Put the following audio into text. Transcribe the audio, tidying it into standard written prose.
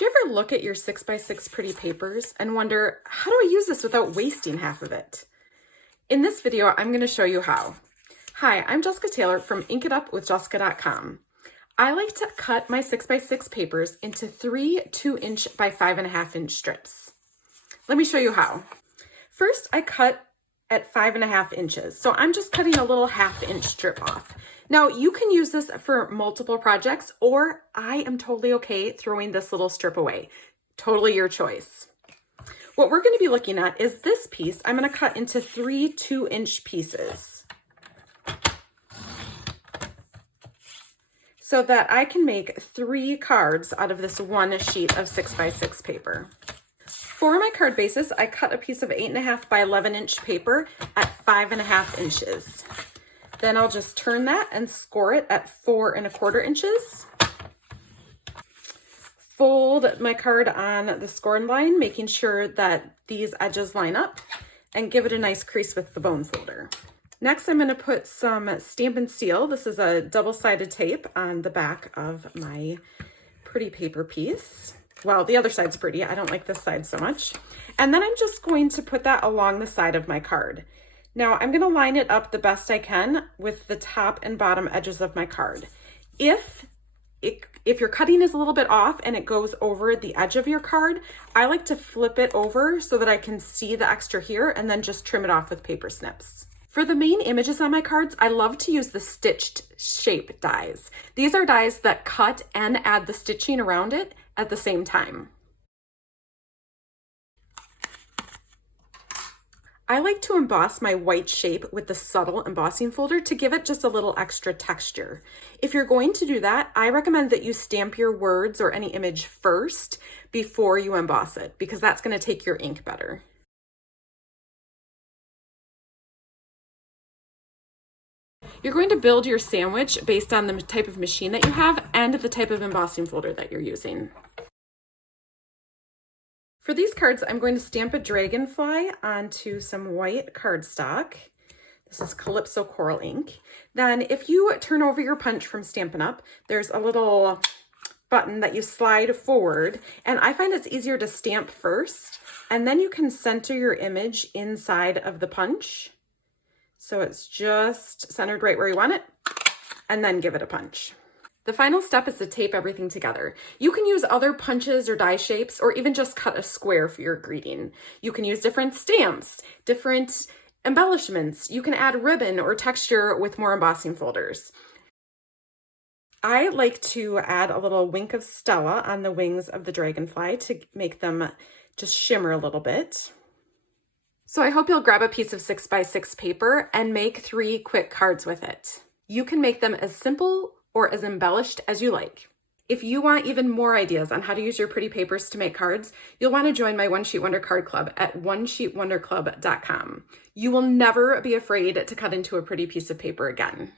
Do you ever look at your 6x6 pretty papers and wonder, how do I use this without wasting half of it? In this video, I'm going to show you how. Hi, I'm Jessica Taylor from InkItUpWithJessica.com. I like to cut my 6x6 papers into 3 2-inch by 5.5-inch strips. Let me show you how. First, I cut at 5.5 inches. So I'm just cutting a little 1/2-inch strip off. Now you can use this for multiple projects, or I am totally okay throwing this little strip away. Totally your choice. What we're going to be looking at is this piece. I'm going to cut into 3 2-inch pieces so that I can make 3 cards out of this one sheet of 6x6 paper. For my card bases, I cut a piece of 8.5 by 11-inch paper at 5.5 inches. Then I'll just turn that and score it at 4.25 inches. Fold my card on the scoring line, making sure that these edges line up, and give it a nice crease with the bone folder. Next, I'm going to put some Stampin' Seal. This is a double-sided tape on the back of my pretty paper piece. Well, the other side's pretty. I don't like this side so much. And then I'm just going to put that along the side of my card. Now I'm going to line it up the best I can with the top and bottom edges of my card. If your cutting is a little bit off and it goes over the edge of your card, I like to flip it over so that I can see the extra here and then just trim it off with paper snips. For the main images on my cards, I love to use the stitched shape dies. These are dies that cut and add the stitching around it at the same time. I like to emboss my white shape with the subtle embossing folder to give it just a little extra texture. If you're going to do that, I recommend that you stamp your words or any image first before you emboss it, because that's going to take your ink better. You're going to build your sandwich based on the type of machine that you have and the type of embossing folder that you're using. For these cards, I'm going to stamp a dragonfly onto some white cardstock. This is Calypso Coral ink. Then if you turn over your punch from Stampin' Up, there's a little button that you slide forward, and I find it's easier to stamp first, and then you can center your image inside of the punch. So it's just centered right where you want it, and then give it a punch. The final step is to tape everything together. You can use other punches or die shapes, or even just cut a square for your greeting. You can use different stamps, different embellishments. You can add ribbon or texture with more embossing folders. I like to add a little wink of Stella on the wings of the dragonfly to make them just shimmer a little bit. So I hope you'll grab a piece of 6x6 paper and make 3 quick cards with it. You can make them as simple or as embellished as you like. If you want even more ideas on how to use your pretty papers to make cards, you'll want to join my One Sheet Wonder Card Club at onesheetwonderclub.com. You will never be afraid to cut into a pretty piece of paper again.